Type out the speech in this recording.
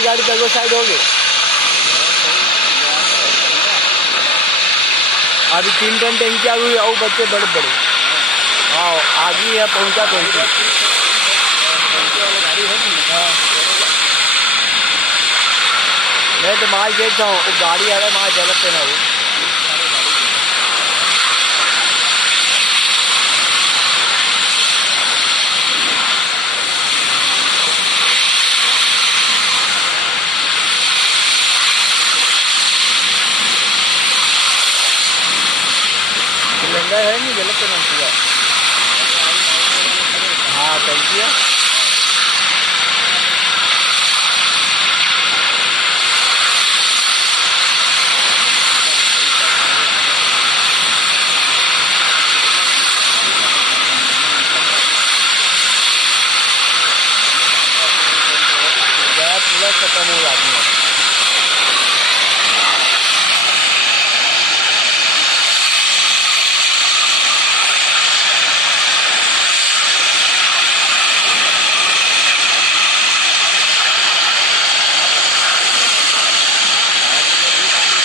हमारी गाड़ी पे साइड हो गई। अभी 3 टन टैंकी आ गई और बच्चे बड़े बड़े। हाँ आगे है पहुँचा टैंकी। मैं तो माल देखता हूँ वो गाड़ी आ रहा है माल जलत पे ना वो। सिलेंडर है नहीं गलत नहीं किया। हाँ टंकी है। गैस पूरा खत्म हो जाती है।